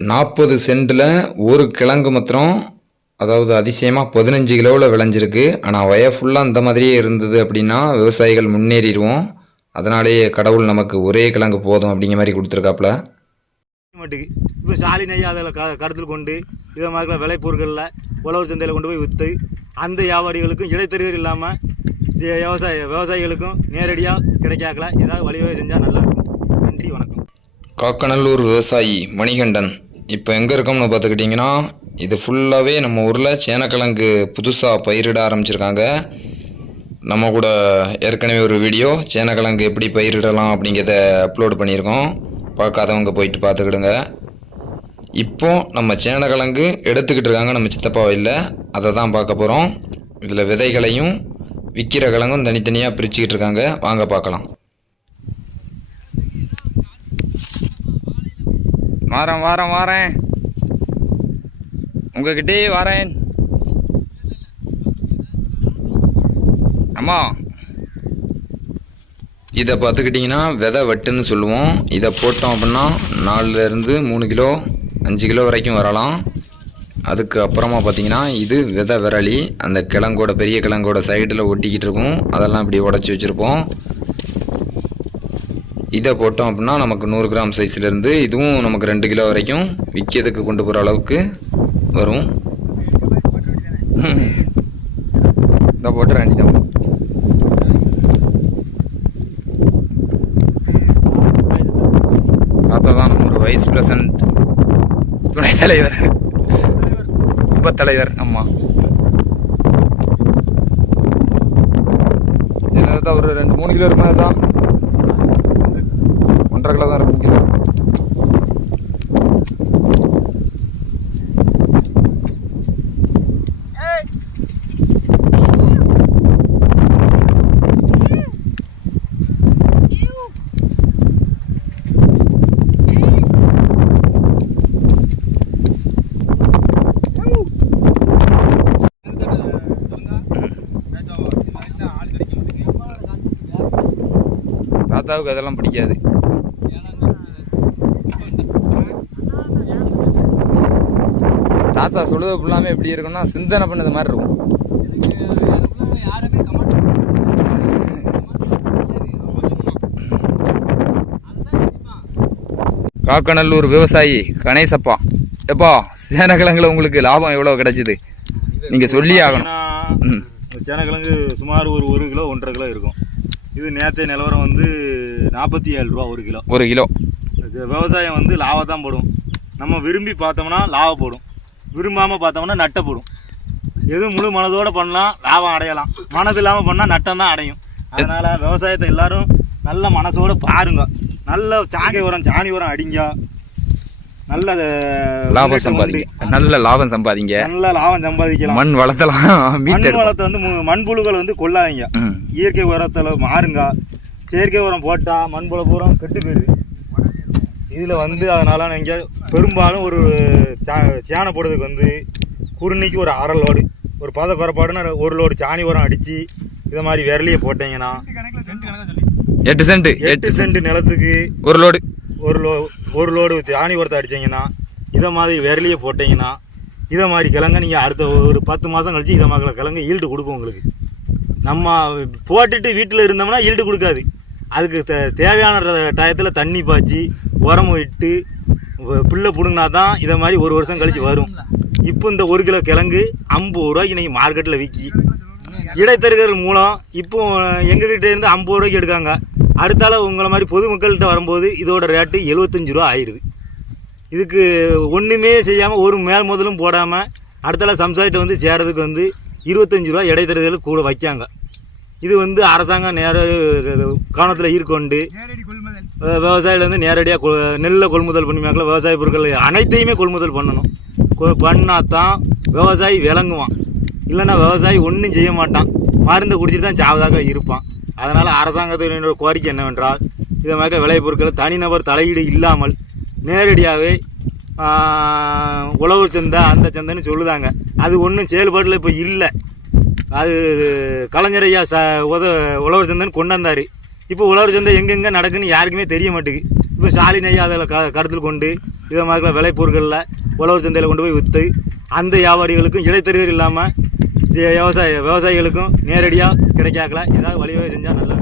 நாற்பது சென்ட்டில் ஒரு கிழங்கு மாத்திரம் அதாவது அதிசயமாக பதினஞ்சு கிலோவில் விளைஞ்சிருக்கு. ஆனால் வய ஃபுல்லாக இந்த மாதிரியே இருந்தது அப்படின்னா விவசாயிகள் முன்னேறிடுவோம். அதனாலேயே கடவுள் நமக்கு ஒரே கிழங்கு போதும் அப்படிங்கிற மாதிரி கொடுத்துருக்காப்புல. மாட்டுக்கு. இப்போ சாலி நெய் அதில் க கருத்தில் கொண்டு இதை மாதிரிலாம் விளைபொருட்களில் உழவர் சந்தையில் கொண்டு போய் விற்று அந்த வியாபாரிகளுக்கும் இடைத்தரகர் இல்லாமல் விவசாய விவசாயிகளுக்கும் நேரடியாக கிடைக்காக்கல. ஏதாவது வழிவகை செஞ்சால் நல்லா இருக்கும். நன்றி வணக்கம். காக்கநல்லூர் விவசாயி மணிகண்டன். இப்போ எங்கே இருக்கோம்னு பார்த்துக்கிட்டிங்கன்னா இது ஃபுல்லாகவே நம்ம ஊரில் சேனக்கிழங்கு புதுசாக பயிரிட ஆரம்பிச்சிருக்காங்க. நம்ம கூட ஏற்கனவே ஒரு வீடியோ சேனக்கிழங்கு எப்படி பயிரிடலாம் அப்படிங்கிறத அப்லோடு பண்ணியிருக்கோம். பார்க்காதவங்க போயிட்டு பார்த்துக்கிடுங்க. இப்போ நம்ம சேனக்கிழங்கு எடுத்துக்கிட்டு இருக்காங்க நம்ம சித்தப்பா வயலில் அதை தான் பார்க்க போகிறோம் இதில் விதைகளையும் விற்கிற கிழங்கும் தனித்தனியாக பிரிச்சுக்கிட்டு இருக்காங்க. வாங்க பார்க்கலாம். வாரேன் வாரேன் வாரேன். உங்ககிட்டே வாரேன். அம்மா இதை பார்த்துக்கிட்டிங்கன்னா விதை வெட்டுன்னு சொல்லுவோம். இதை போட்டோம் அப்படின்னா நாலுலேருந்து மூணு கிலோ அஞ்சு கிலோ வரைக்கும் வரலாம். அதுக்கு அப்புறமா பார்த்தீங்கன்னா இது விதை விரலி. அந்த கிழங்கோட பெரிய கிழங்கோட சைடில் ஒட்டிக்கிட்டு இருக்கும். அதெல்லாம் இப்படி உடச்சி வச்சுருப்போம். இதை போட்டோம் அப்படின்னா நமக்கு நூறு கிராம் சைஸ்லேருந்து இதுவும் நமக்கு ரெண்டு கிலோ வரைக்கும் விற்கிறதுக்கு கொண்டு போகிற அளவுக்கு வரும். இதை போட்டு வேண்டிதான் தாத்தா தான் நம்ம ஒரு வைஸ் பிரசிடண்ட் துணைத் தலைவர் உப தலைவர் ஆமாம் என்னது ஒரு ரெண்டு மூணு கிலோ இருக்குமா தான் ஒன்றரை கிலோ தான் இருக்கும் கிலோ தாத்தாவுக்கு அதெல்லாம் பிடிக்காது. தாத்தா சொல்லுவது ஃபுல்லாமே எப்படி இருக்கும்னா சிந்தனை பண்ணது மாதிரி இருக்கும். காக்கநல்லூர் விவசாயி கணேசப்பா. எப்பா சேனக்கிழங்குல உங்களுக்கு லாபம் எவ்வளோ கிடைச்சிது? நீங்கள் சொல்லி ஆகணும். சேனக்கிழங்கு சுமார் ஒரு ஒரு கிலோ ஒன்றரை கிலோ இருக்கும். இது நேற்றைய நிலவரம் வந்து நாற்பத்தி ஏழு ரூபா ஒரு கிலோ. ஒரு கிலோ. விவசாயம் வந்து லாவை தான் போடும். நம்ம விரும்பி பார்த்தோம்னா லாவை போடும். விரும்பாமல் பார்த்தோம்னா நட்டை போடும். எது முழு மனதோட பண்ணலாம் லாபம் அடையலாம். மனது இல்லாமல் பண்ணால் நட்டம் தான் அடையும். அதனால் விவசாயத்தை எல்லாரும் நல்ல மனசோட பாருங்க. நல்ல சாணி உரம் சாணி உரம் அடிங்க. நல்ல லாபம் சம்பாதிங்க. நல்ல லாபம் சம்பாதிங்க. நல்ல லாபம் சம்பாதிக்கலாம். மண் வளர்த்தலாம் மண் வளத்தை வந்து மண்புழுக்கள் வந்து கொள்ளாதீங்க. இயற்கை உரத்தில் மாறுங்க. செயற்கை உரம் போட்டால் மண்புழு பூரா கெட்டு போயிடுது. இதில் வந்து அதனால் நீங்கள் பெரும்பாலும் ஒரு சா- சேனை போடுறதுக்கு வந்து குருணிக்கு ஒரு அரை லோடு ஒரு பத குறைபாடுன்னா ஒரு லோடு சாணி உரம் அடித்து இதை மாதிரி விரலியை போட்டீங்கன்னா எட்டு சென்ட் எட்டு சென்ட். நிலத்துக்கு ஒரு லோடு ஒரு லோ ஒரு லோடு சாணி உரத்தை அடிச்சீங்கன்னா இதை மாதிரி விரலியை போட்டீங்கன்னா இதை மாதிரி கிழங்க நீங்கள் அடுத்த ஒரு பத்து மாதம் கழிச்சு இதை மாதிரி கிழங்கு ஈல்டு கொடுக்கும் உங்களுக்கு. நம்ம போட்டுட்டு வீட்டில் இருந்தோம்னா ஈல்டு கொடுக்காது. அதுக்கு தே- தேவையான டயத்தில் தண்ணி பாய்ச்சி உரம் விட்டு பிள்ளை பிடுங்கினா தான் இதை மாதிரி ஒரு வருஷம் கழித்து வரும். இப்போ இந்த ஒரு கிலோ கிழங்கு ஐம்பது ரூபாய்க்கு இன்றைக்கி மார்க்கெட்டில் விற்கி இடைத்தரகர்கள் மூலம் இப்போ எங்ககிட்ட இருந்து ஐம்பது ரூபாய்க்கு எடுக்காங்க. அடுத்தால உங்களை மாதிரி பொதுமக்கள்கிட்ட வரும்போது இதோட ரேட்டு எழுபத்தஞ்சு ரூபா ஆயிடுது. இதுக்கு ஒன்றுமே செய்யாமல் ஒரு மேல் முதலும் போடாமல் அடுத்தால சம்சாரிட்ட வந்து சேரதுக்கு வந்து இருபத்தஞ்சு ரூபா இடைத்தரகர்கள் கூட வைக்காங்க. இது வந்து அரசாங்கம் நேர கவனத்தில் ஈர்க்கொண்டு அஹ், விவசாயில வந்து நேரடியாக நெல்லை கொள்முதல் பண்ணிமாக்கில் விவசாய பொருட்கள் அனைத்தையுமே கொள்முதல் பண்ணணும். கொ- பண்ணா தான் விவசாயி விளங்குவான். இல்லைன்னா விவசாயி ஒன்றும் செய்ய மாட்டான். மருந்து குடிச்சிட்டு தான் சாவதாக இருப்பான். அதனால் அரசாங்கத்தினோட கோரிக்கை என்னவென்றால் இதை மாதிரி விளைபொருட்கள் தனிநபர் தலையீடு இல்லாமல் நேரடியாகவே உழவு சந்தை அந்த சந்தைன்னு சொல்லுதாங்க. அது ஒன்றும் செயல்பாட்டில் இப்போ இல்லை. அது கலைஞரையா ச உத உழவர் சந்தைன்னு கொண்டாந்தாரு. இப்போ உழவர் சந்தை எங்கெங்கே நடக்குன்னு யாருக்குமே தெரிய மாட்டேங்குது. இப்போ ஸ்டாலின் ஐயா அதில் க கருத்தில் கொண்டு இதை மாதிரி விளைப்பொருட்களில் உழவர் சந்தையில் கொண்டு போய் விற்று அந்த வியாபாரிகளுக்கும் இடைத்தரகர் இல்லாமல் விவசாய விவசாயிகளுக்கும் நேரடியாக கிடைக்காக்கல. ஏதாவது வழிவகை செஞ்சால் நல்லா